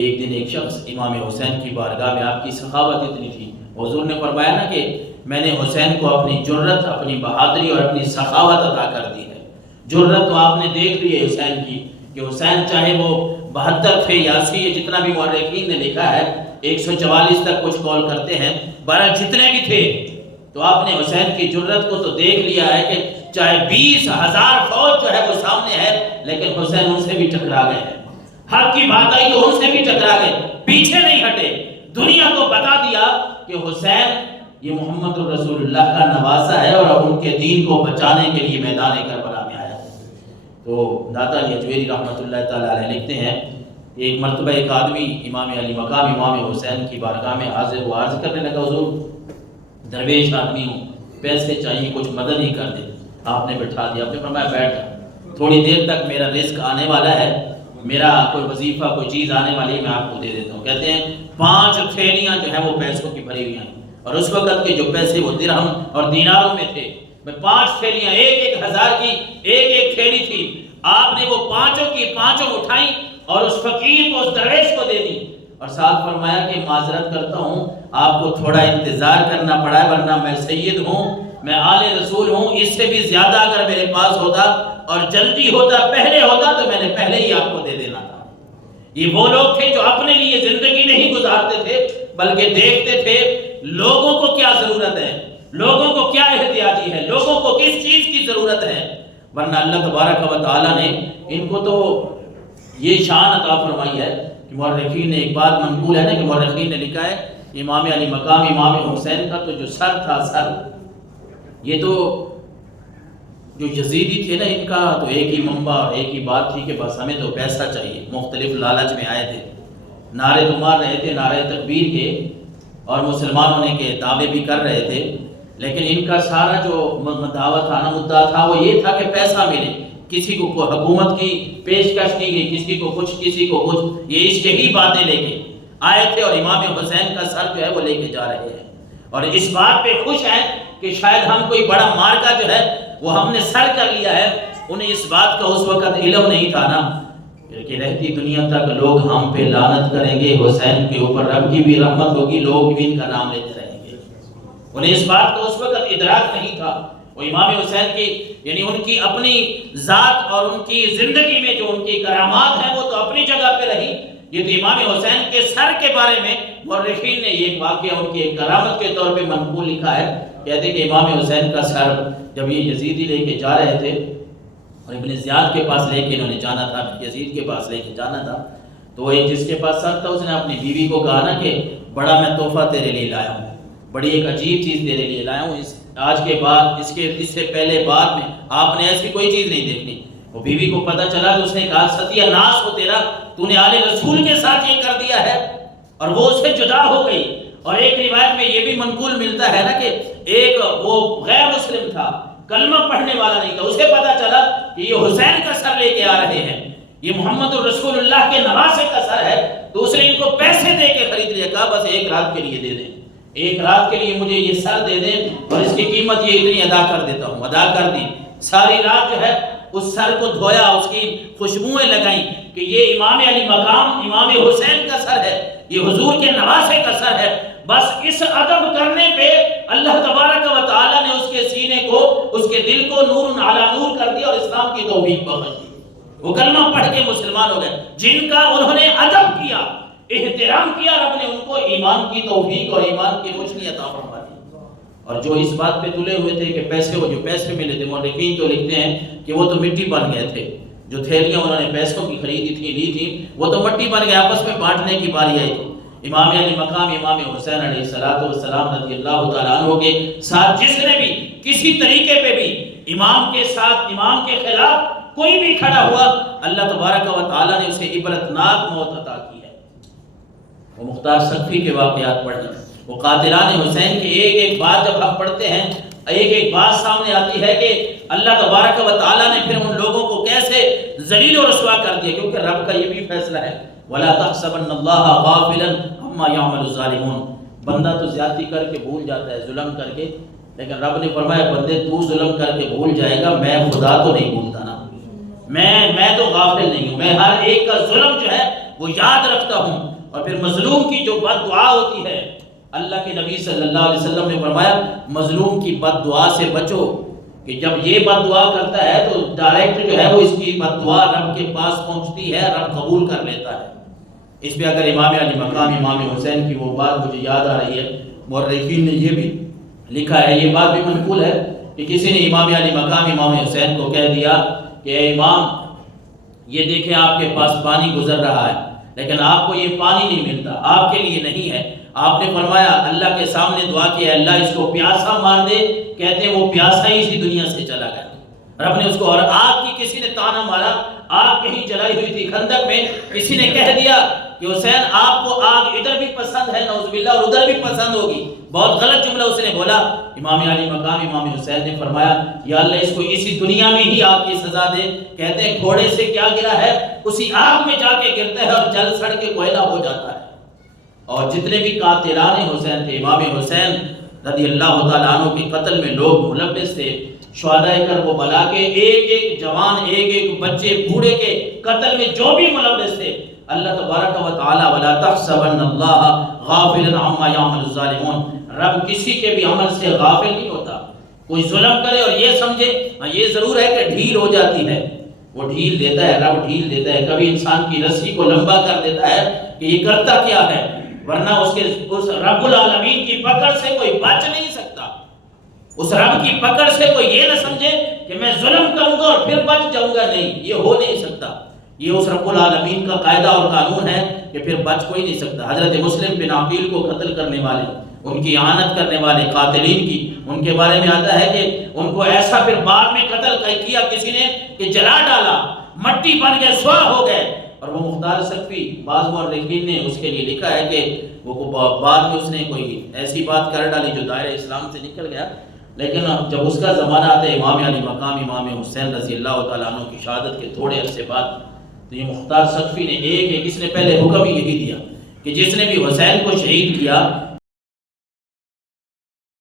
ایک دن ایک شخص امام حسین کی بارگاہ میں، آپ کی سخاوت اتنی تھی، حضور نے فرمایا نا کہ میں نے حسین کو اپنی جرت، اپنی بہادری اور اپنی سخاوت عطا کر دی ہے۔ جرت تو آپ نے دیکھ لی ہے حسین کی، کہ حسین چاہے وہ 72 تھے، 80، جتنا بھی مورخین نے لکھا ہے 144 تک کچھ قول کرتے ہیں، بہرحال جتنے بھی تھے، تو آپ نے حسین کی جرت کو تو دیکھ لیا ہے کہ چاہے 20,000 فوج جو ہے وہ سامنے ہے، لیکن حسین ان سے بھی ٹکرا گئے ہیں۔ حق کی بات آئی تو ان سے بھی ٹکرا گئے، پیچھے نہیں ہٹے، دنیا کو بتا دیا کہ حسین یہ محمد رسول اللہ کا نواسہ ہے اور اب ان کے دین کو بچانے کے لیے میدان کربلا میں آیا ہے۔ تو داتا علی اجویری رحمۃ اللہ تعالی علیہ لکھتے ہیں، ایک مرتبہ ایک آدمی امام علی مقام امام حسین کی بارگاہ میں حاضر ہوا، عرض کرنے لگا حضور درویش آدمی ہوں، پیسے چاہیے، کچھ مدد ہی کر دے۔ آپ نے بٹھا دیا، آپ نے فرمایا بیٹھ، تھوڑی دیر تک میرا رزق آنے والا ہے، میرا کوئی وظیفہ کوئی چیز آنے والی ہے، میں آپ کو دے دیتا ہوں۔ کہتے ہیں 5 تھیلیاں جو ہیں وہ پیسوں کی بھری ہوئی ہیں، اور اس وقت کے جو پیسے وہ درہم اور دیناروں میں تھے، 5 تھیلیاں، 1,000 کی ایک تھیلی تھی۔ آپ نے وہ پانچوں اٹھائیں اور اس فقیر کو، اس درویش کو دے دی، اور ساتھ فرمایا کہ معذرت کرتا ہوں، آپ کو تھوڑا انتظار کرنا پڑا ہے، ورنہ میں سید ہوں، میں آل رسول ہوں، اس سے بھی زیادہ اگر میرے پاس ہوتا اور جلدی ہوتا، پہلے ہوتا، تو میں نے پہلے ہی آپ کو دے دینا تھا۔ یہ وہ لوگ تھے جو اپنے لیے زندگی نہیں گزارتے تھے، بلکہ دیکھتے تھے لوگوں کو کیا ضرورت ہے، لوگوں کو کیا احتیاجی ہے، لوگوں کو کس چیز کی ضرورت ہے۔ ورنہ اللہ تبارک و تعالیٰ نے ان کو تو یہ شان عطا فرمائی ہے کہ مورخین نے، ایک بات منقول ہے نا کہ مورخین نے لکھا ہے امام علی مقام امام حسین کا تو جو سر تھا، سر، یہ تو جو یزیدی تھے نا، ان کا تو ایک ہی منبع اور ایک ہی بات تھی کہ بس ہمیں تو پیسہ چاہیے، مختلف لالچ میں آئے تھے، نعرے تو مار رہے تھے، نعرے تکبیر کے، اور مسلمان ہونے کے دعوے بھی کر رہے تھے، لیکن ان کا سارا جو دعویٰ تھا نا، مدعا تھا، وہ یہ تھا کہ پیسہ ملے۔ کسی کو حکومت کی پیشکش کی گئی، کسی کو کچھ، کسی کو کچھ، یہ اس یہی باتیں لے کے آئے تھے، اور امام حسین کا سر جو ہے وہ لے کے جا رہے ہیں، اور اس بات پہ خوش ہیں کہ شاید ہم کوئی بڑا مارکا جو ہے وہ ہم نے سر کر لیا ہے۔ انہیں اس بات کا اس وقت علم نہیں تھا نا کہ رہتی دنیا تک لوگ ہم پہ لعنت کریں گے، حسین کے اوپر رب کی بھی رحمت ہوگی، لوگ بھی ان کا نام لیتے رہیں گے۔ انہیں اس بات کا اس وقت ادراک نہیں تھا۔ وہ امام حسین کی، یعنی ان کی اپنی ذات اور ان کی زندگی میں جو ان کی کرامات ہیں وہ تو اپنی جگہ پہ رہی، یہ تو امام حسین کے سر کے بارے میں مورخین نے یہ واقعہ ان کی کرامت کے طور پہ منقول لکھا ہے۔ کہتے ہیں کہ امام حسین کا سر جب یہ یزیدی لے کے جا رہے تھے، اور ابن زیاد کے پاس لے کے انہوں نے جانا تھا، یزید کے پاس لے کے جانا تھا، تو ایک جس کے پاس سر تھا اس نے اپنی بیوی کو کہا نا کہ بڑا میں تحفہ تیرے لیے لایا ہوں، بڑی ایک عجیب چیز تیرے لیے لایا ہوں، آج کے بعد اس سے پہلے بعد میں آپ نے ایسی کوئی چیز نہیں دیکھنی۔ وہ بیوی کو پتہ چلا تو اس نے کہا ستیہ ناس ہو تیرا، تو نے آل رسول کے ساتھ یہ کر دیا ہے، اور وہ اس سے جدا ہو گئی۔ اور ایک روایت میں یہ بھی منقول ملتا ہے نا کہ ایک وہ غیر مسلم تھا، کلمہ پڑھنے والا نہیں تھا، اسے پتہ چلا کہ یہ حسین کا سر لے کے آ رہے ہیں، یہ محمد الرسول اللہ کے نواسے کا سر ہے، تو اس نے ان کو پیسے دے کے خرید لیا، کہا بس ایک رات کے لیے دے دیں، ایک رات کے لیے مجھے یہ سر دے دیں اور اس کی قیمت یہ اتنی ادا کر دیتا ہوں۔ ادا کر دی، ساری رات جو ہے اس سر کو دھویا، اس کی خوشبوئیں لگائیں کہ یہ امام علی مقام امام حسین کا سر ہے، یہ حضور کے نواسے کا سر ہے۔ بس اس ادب کرنے پہ اللہ تبارک و تعالیٰ نے اس کے سینے کو، اس کے دل کو نور علی نور کر دیا اور اسلام کی توفیق بخش دی۔ وہ کلمہ پڑھ کے مسلمان ہو گئے، جن کا انہوں نے ادب کیا، احترام کیا، رب نے ان کو ایمان کی توفیق اور ایمان کی روشنی عطا فرما دی۔ اور جو اس بات پہ تلے ہوئے تھے کہ جو پیسے ملے تھے، مورخین تو لکھتے ہیں کہ وہ تو مٹی بن گئے تھے، جو تھیلیاں انہوں نے پیسوں کی خریدی تھی، لی تھی، وہ تو مٹی بن گئے، آپس میں بانٹنے کی باری آئی تو امام علی مقام امام حسین علیہ السلام رضی اللہ تعالیٰ عنہ کے ساتھ جس نے بھی کسی طریقے پہ بھی امام کے ساتھ، امام کے خلاف کوئی بھی کھڑا ہوا، اللہ تبارک و تعالیٰ نے اسے عبرتناک موت عطا کی ہے۔ وہ مختار سقفی کے واقعات پڑھیں، وہ قاتلان حسین کی ایک ایک بات جب ہم پڑھتے ہیں، ایک ایک بات سامنے آتی ہے کہ اللہ تبارک و تعالیٰ نے پھر ان لوگوں کو کیسے ذلیل و رسوا کر دیا، کیونکہ رب کا یہ بھی فیصلہ ہے وَلَا تَحْسَبَنَّ اللَّهَ غَافِلًا عَمَّا يَعْمَلُ الظَّالِمُونَ۔ بندہ تو زیادتی کر کے بھول جاتا ہے، ظلم کر کے، لیکن رب نے فرمایا بندے تو ظلم کر کے بھول جائے گا، میں خدا تو نہیں بھولتا نا، میں تو غافل نہیں ہوں، میں ہر ایک کا ظلم جو ہے وہ یاد رکھتا ہوں۔ اور پھر مظلوم کی جو بد دعا ہوتی ہے، اللہ کے نبی صلی اللہ علیہ وسلم نے فرمایا مظلوم کی بد دعا سے بچو، کہ جب یہ بد دعا کرتا ہے تو ڈائریکٹ جو ہے وہ اس کی بد دعا رب کے پاس پہنچتی ہے، رب قبول کر لیتا ہے۔ اس پہ اگر امام علی مقام امام حسین کی وہ بات مجھے یاد آ رہی ہے، مورخین نے یہ بھی لکھا ہے، یہ بات بھی منقول ہے کہ کسی نے امام علی مقام امام حسین کو کہہ دیا کہ اے امام، یہ دیکھیں آپ کے پاس پانی گزر رہا ہے لیکن آپ کو یہ پانی نہیں ملتا، آپ کے لیے نہیں ہے۔ آپ نے فرمایا اللہ کے سامنے دعا کیا اللہ اس کو پیاسا مار دے، کہتے ہیں وہ پیاسا ہی اسی دنیا سے چلا گیا رب نے اس کو۔ اور آگ کی کسی نے تانا مارا، آگ کہیں جلائی ہوئی تھی خندق میں، کسی نے کہہ دیا کہ حسین آپ کو آگ ادھر بھی پسند ہے نعوذ باللہ اور ادھر بھی پسند ہوگی، بہت غلط جملہ اس نے بولا۔ امام علی مقام امام حسین نے فرمایا یا اللہ اس کو اسی دنیا میں ہی آگ کی سزا دے، کہتے ہیں گھوڑے سے کیا گرا ہے اسی آگ میں جا کے گرتا ہے اور جل سڑ کے کوئلہ ہو جاتا ہے۔ اور جتنے بھی قاتلان حسین تھے، امام حسین رضی اللہ تعالیٰ عنہ کے قتل میں لوگ ملوث تھے، شہداء کربلا کے ایک ایک جوان، ایک ایک بچے، بوڑھے کے قتل میں جو بھی ملوث تھے، اللہ تبارک و تعالی ولا تحسبن اللہ غافلا عما یعمل الظالمون، رب کسی کے بھی عمل سے غافل نہیں ہوتا۔ کوئی ظلم کرے اور یہ سمجھے یہ ضرور ہے کہ ڈھیل ہو جاتی ہے، وہ ڈھیل دیتا ہے، رب ڈھیل دیتا ہے، کبھی انسان کی رسی کو لمبا کر دیتا ہے کہ یہ کرتا کیا ہے، ورنہ اس رب العالمین کی پکڑ سے کوئی بچ نہیں سکتا۔ اس رب کی پکڑ سے کوئی یہ نہ سمجھے کہ میں ظلم کروں گا اور پھر بچ جاؤں گا، نہیں، یہ ہو نہیں سکتا۔ یہ اس رب العالمین کا قاعدہ اور قانون ہے کہ پھر بچ کوئی نہیں سکتا۔ حضرت مسلم بن عقیل کو قتل کرنے والے، ان کی اعانت کرنے والے قاتلین کی، ان کے بارے میں آتا ہے کہ ان کو ایسا پھر بعد میں قتل کیا کسی نے کہ جلا ڈالا، مٹی بن گئے، سوا ہو گئے۔ اور وہ مختار سقفی، بعض مورخین نے اس کے لیے لکھا ہے کہ وہ بعد میں اس نے کوئی ایسی بات کر ڈالی جو دائرہ اسلام سے نکل گیا، لیکن جب اس کا زمانہ آتا ہے امام علی مقام امام حسین رضی اللہ تعالیٰ عنہ کی شہادت کے تھوڑے عرصے بعد، تو یہ مختار سقفی نے ایک اس نے پہلے حکم ہی یہی دیا کہ جس نے بھی حسین کو شہید کیا